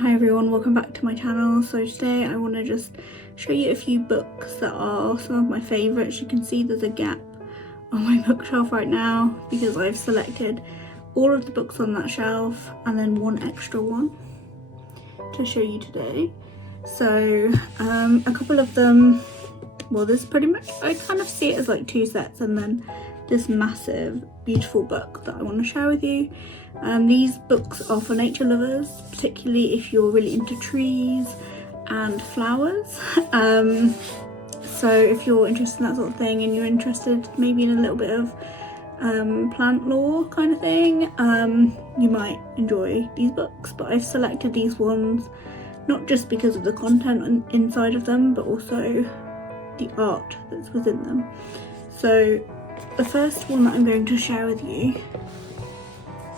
Hi everyone, welcome back to my channel. So today I want to just show you a few books that are some of my favourites. You can see there's a gap on my bookshelf right now because I've selected all of the books on that shelf and then one extra one to show you today. So a couple of them, well, there's pretty much, I kind of see it as like two sets and then this massive beautiful book that I want to share with you. These books are for nature lovers, particularly if you're really into trees and flowers. So if you're interested in that sort of thing and you're interested maybe in a little bit of plant lore kind of thing, you might enjoy these books. But I've selected these ones not just because of the content inside of them, but also the art that's within them. So the first one that I'm going to share with you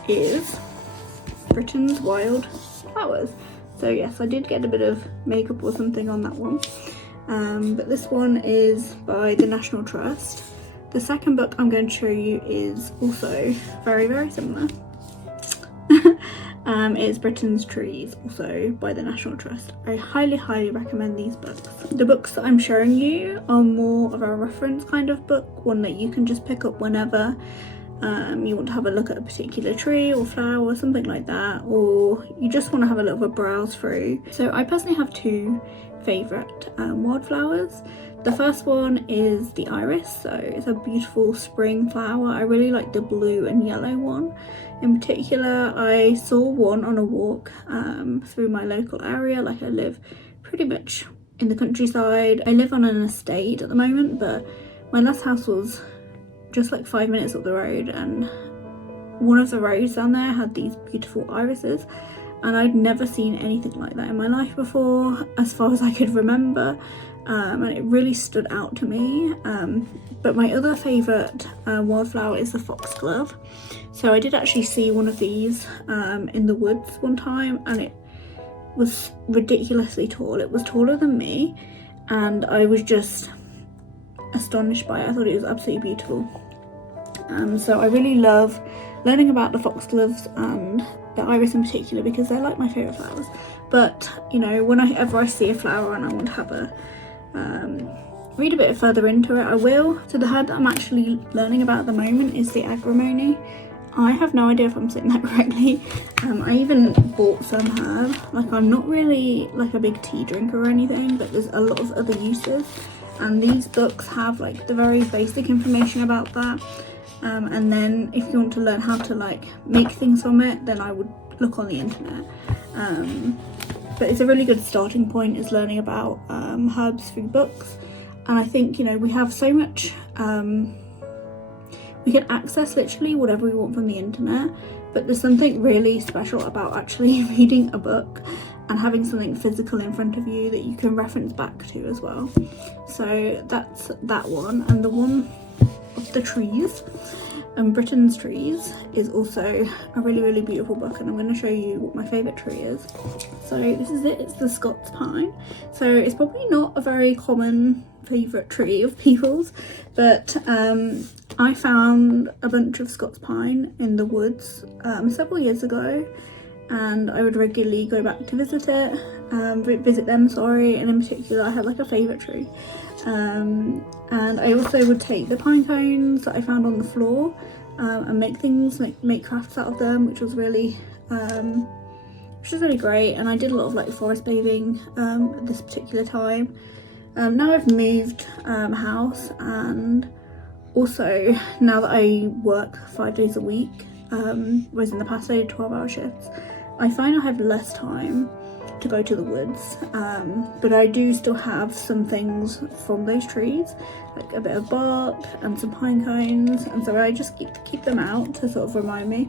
is Britain's Wild Flowers. So yes, I did get a bit of makeup or something on that one, but this one is by the National Trust. The second book I'm going to show you is also very similar. It's Britain's Trees, also by the National Trust. I highly recommend these books. The books that I'm showing you are more of a reference kind of book, one that you can just pick up whenever you want to have a look at a particular tree or flower or something like that, or you just want to have a little bit of a browse through. So I personally have two favourite wildflowers. The first one is the iris, so it's a beautiful spring flower. I really like the blue and yellow one. In particular, I saw one on a walk through my local area. Like, I live pretty much in the countryside. I live on an estate at the moment, but my last house was just like 5 minutes up the road, and one of the roads down there had these beautiful irises, and I'd never seen anything like that in my life before, as far as I could remember. And it really stood out to me. But my other favourite wildflower is the foxglove. So I did actually see one of these in the woods one time, and it was ridiculously tall. It was taller than me, and I was just astonished by it. I thought it was absolutely beautiful. So I really love learning about the foxgloves and the iris in particular because they're like my favourite flowers. But you know, whenever I see a flower and I want to have a read a bit further into it, I will. So the herb that I'm actually learning about at the moment is the agrimony. I have no idea if I'm saying that correctly. I even bought some herb. Like, I'm not really like a big tea drinker or anything, but there's a lot of other uses, and these books have like the very basic information about that. And then if you want to learn how to like make things from it, then I would look on the internet. But it's a really good starting point, is learning about herbs through books. And I think, you know, we have so much, we can access literally whatever we want from the internet, but there's something really special about actually reading a book and having something physical in front of you that you can reference back to as well. So that's that one. And the one of the trees, Britain's Trees, is also a really beautiful book, and I'm going to show you what my favourite tree is. So this is it. It's the Scots pine. So it's probably not a very common favourite tree of people's, but I found a bunch of Scots pine in the woods several years ago, and I would regularly go back to visit them, and in particular I had like a favourite tree. And I also would take the pine cones that I found on the floor and make things, make crafts out of them, which was really great. And I did a lot of like forest bathing at this particular time. Now I've moved house, and also now that I work 5 days a week, whereas in the past I did 12-hour shifts, I find I have less time to go to the woods, but I do still have some things from those trees, like a bit of bark and some pine cones, and so I just keep them out to sort of remind me.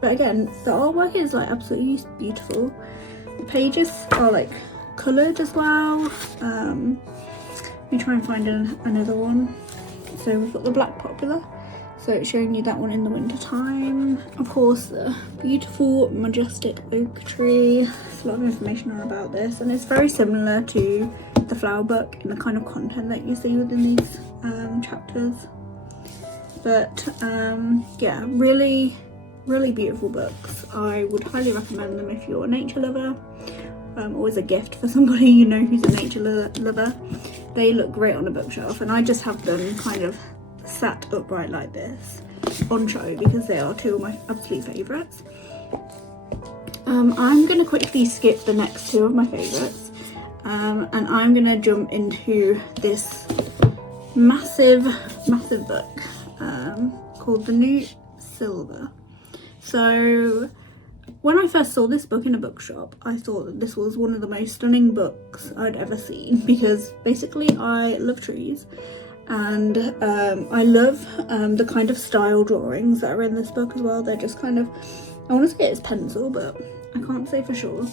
But again, the artwork is like absolutely beautiful. The pages are like coloured as well. Let me try and find another one. So we've got the black poplar, so it's showing you that one in the winter time. Of course, the beautiful majestic oak tree. There's a lot of information on about this, and it's very similar to the flower book in the kind of content that you see within these chapters. But yeah, really really beautiful books. I would highly recommend them if you're a nature lover. Always a gift for somebody you know who's a nature lover. They look great on a bookshelf, and I just have them kind of sat upright like this on show because they are two of my absolute favourites. I'm going to quickly skip the next two of my favourites, and I'm going to jump into this massive book called The New Silver. So when I first saw this book in a bookshop, I thought that this was one of the most stunning books I'd ever seen, because basically I love trees, and I love the kind of style drawings that are in this book as well. They're just kind of, I want to say it's pencil, but I can't say for sure.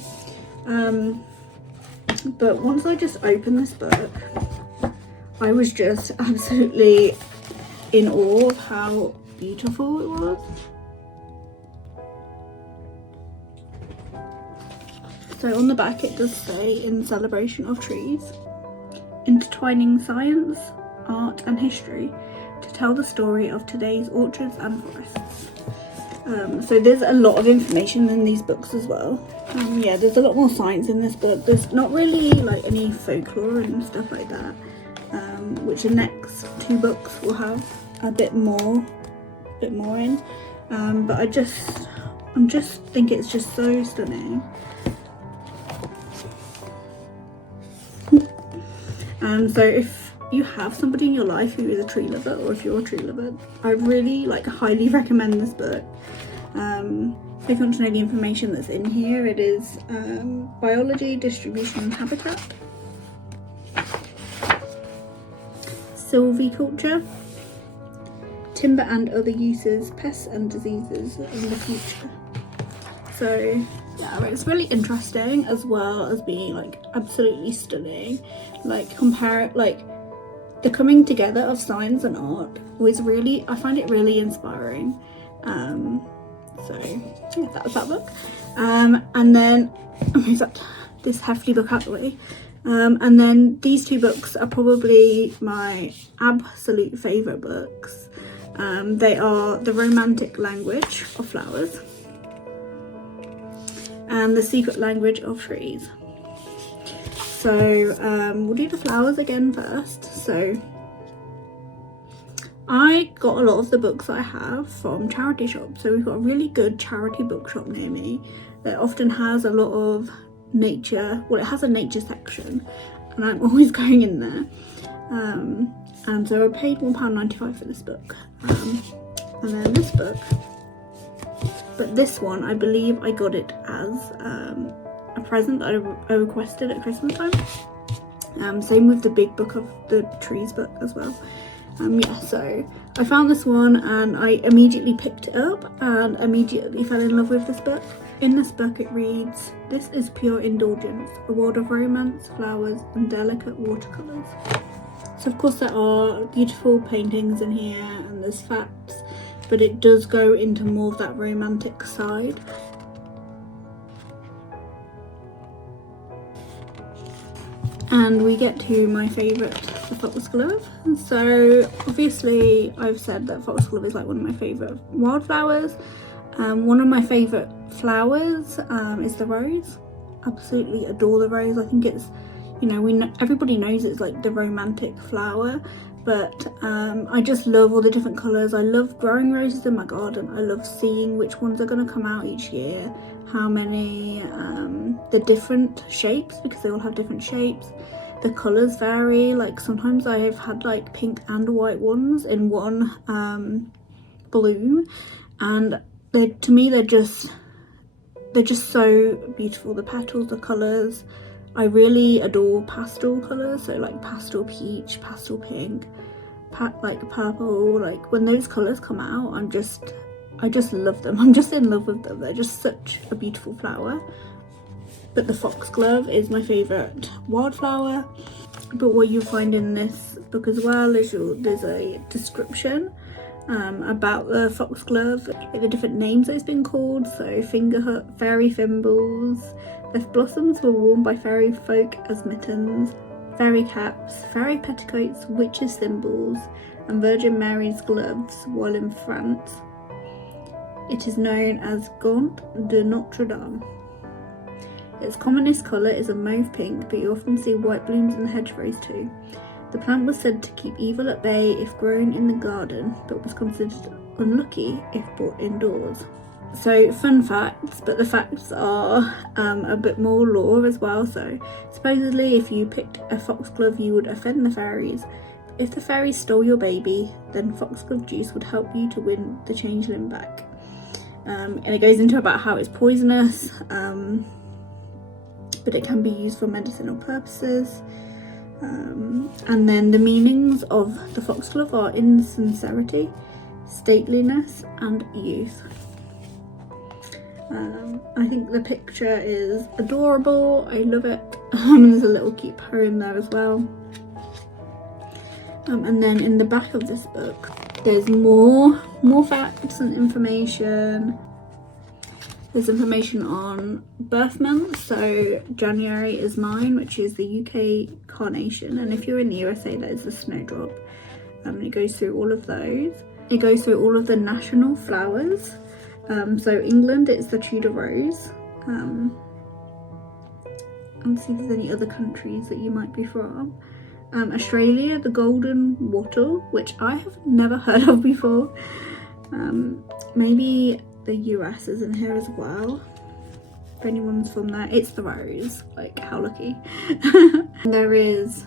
But once I just opened this book, I was just absolutely in awe of how beautiful it was. So on the back it does say, "In celebration of trees, intertwining science, art and history to tell the story of today's orchards and forests." So there's a lot of information in these books as well. Yeah, there's a lot more science in this book. There's not really like any folklore and stuff like that, which the next two books will have a bit more in. But I just think it's just so stunning. So if you have somebody in your life who is a tree lover, or if you're a tree lover, I really highly recommend this book. So if you want to know the information that's in here, it is biology, distribution and habitat, silviculture, timber and other uses, pests and diseases in the future. So yeah, it's really interesting as well as being absolutely stunning. The coming together of science and art was really, I find it really inspiring. So yeah, that was that book. And then I'll move this hefty book out of the way. And then these two books are probably my absolute favourite books. They are The Romantic Language of Flowers and The Secret Language of Trees. So we'll do the flowers again first. So I got a lot of the books I have from charity shops. So we've got a really good charity bookshop near me that often has a lot of nature. Well, it has a nature section, and I'm always going in there. And so I paid £1.95 for this book. And then this book, but this one I believe I got it as a present that I requested at Christmas time. Same with the big book of the trees book as well. Yeah, so I found this one and I immediately picked it up and immediately fell in love with this book. In this book it reads, "This is pure indulgence, a world of romance, flowers and delicate watercolours." So of course there are beautiful paintings in here and there's facts, but it does go into more of that romantic side. And we get to my favourite, the foxglove. So obviously I've said that foxglove is one of my favourite wildflowers. One of my favourite flowers is the rose. Absolutely adore the rose. I think it's, everybody knows it's the romantic flower, but I just love all the different colours. I love growing roses in my garden. I love seeing which ones are going to come out each year, how many, the different shapes, because they all have different shapes. The colours vary, sometimes I have had pink and white ones in one bloom, and to me they're just so beautiful. The petals, the colours. I really adore pastel colours, so pastel peach, pastel pink, purple. When those colours come out, I just love them. I'm just in love with them. They're just such a beautiful flower. But the foxglove is my favourite wildflower. But what you find in this book as well is there's a description about the foxglove, the different names that it's been called. So fingerhut, fairy thimbles, their blossoms were worn by fairy folk as mittens, fairy caps, fairy petticoats, witches' thimbles, and Virgin Mary's gloves while in France. It is known as Gant de Notre Dame. Its commonest colour is a mauve pink, but you often see white blooms in the hedgerows too. The plant was said to keep evil at bay if grown in the garden, but was considered unlucky if brought indoors. So fun facts, but the facts are a bit more lore as well. So supposedly if you picked a foxglove you would offend the fairies. If the fairies stole your baby, then foxglove juice would help you to win the changeling back. And it goes into about how it's poisonous, but it can be used for medicinal purposes. And then the meanings of the foxglove are insincerity, stateliness and youth. I think the picture is adorable. I love it. There's a little cute poem there as well. And then in the back of this book there's more facts and information. There's information on birth months. So January is mine, which is the UK carnation, and if you're in the USA that is the snowdrop. It goes through all of those. It goes through all of the national flowers. So England, it's the Tudor rose. And see if there's any other countries that you might be from. Australia, the golden wattle, which I have never heard of before. Maybe the US is in here as well. If anyone's from there, it's the rose. Like, how lucky. There is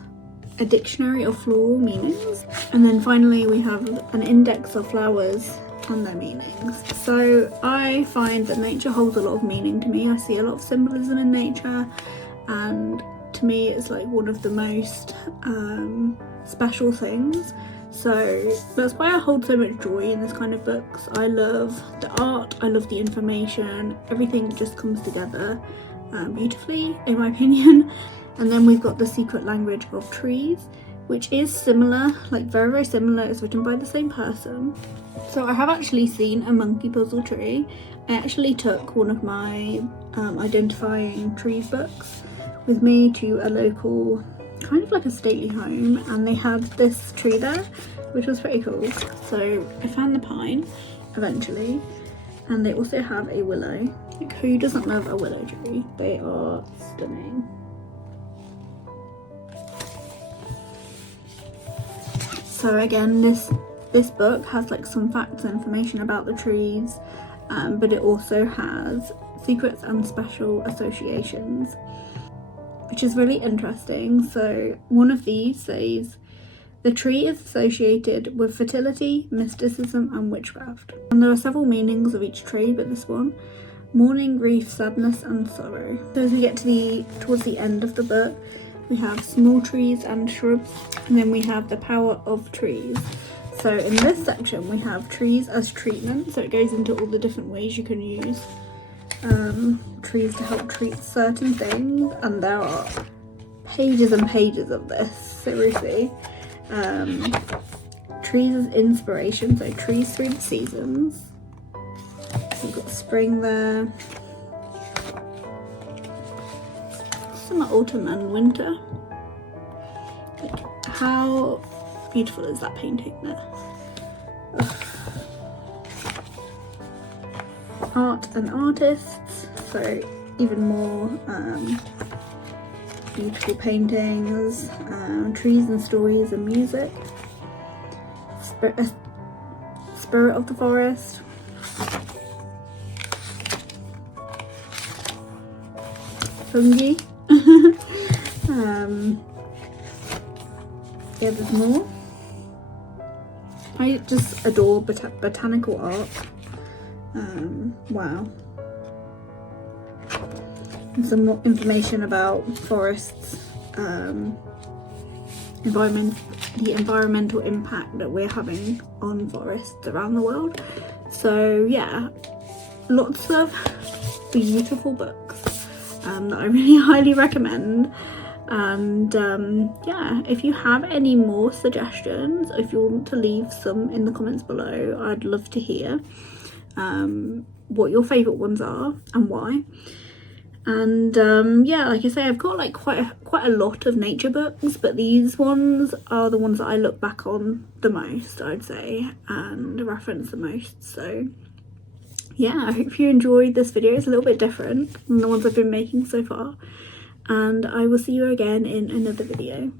a dictionary of floral meanings, and then finally we have an index of flowers and their meanings. So I find that nature holds a lot of meaning to me. I see a lot of symbolism in nature, and to me it's like one of the most special things. So that's why I hold so much joy in this kind of books. I love the art, I love the information, everything just comes together beautifully in my opinion. And then we've got The Secret Language of Trees, which is similar, like very, very similar. It's written by the same person. So I have actually seen a monkey puzzle tree. I actually took one of my identifying trees books with me to a local, kind of like a stately home, and they had this tree there, which was pretty cool. So I found the pine eventually, and they also have a willow. Like, who doesn't love a willow tree? They are stunning. So again, this book has like some facts and information about the trees, but it also has secrets and special associations, which is really interesting. So one of these says, the tree is associated with fertility, mysticism and witchcraft. And there are several meanings of each tree, but this one, mourning, grief, sadness and sorrow. So as we get to towards the end of the book, we have small trees and shrubs, and then we have the power of trees. So in this section we have trees as treatment, so it goes into all the different ways you can use trees to help treat certain things, and there are pages and pages of this, seriously. Trees as inspiration, so trees through the seasons. We've got spring there, summer, autumn and winter. Like, how beautiful is that painting there? Ugh. Art and artists, so even more beautiful paintings, trees and stories and music. Spirit of the forest. Fungi. Yeah, there's more. I just adore botanical art. Wow. And some more information about forests, the environmental impact that we're having on forests around the world. So yeah, lots of beautiful books that I really highly recommend. And yeah, if you have any more suggestions, if you want to leave some in the comments below, I'd love to hear what your favourite ones are and why. And yeah, like I say, I've got like quite a lot of nature books, but these ones are the ones that I look back on the most, I'd say, and reference the most. So yeah, I hope you enjoyed this video. It's a little bit different than the ones I've been making so far, and I will see you again in another video.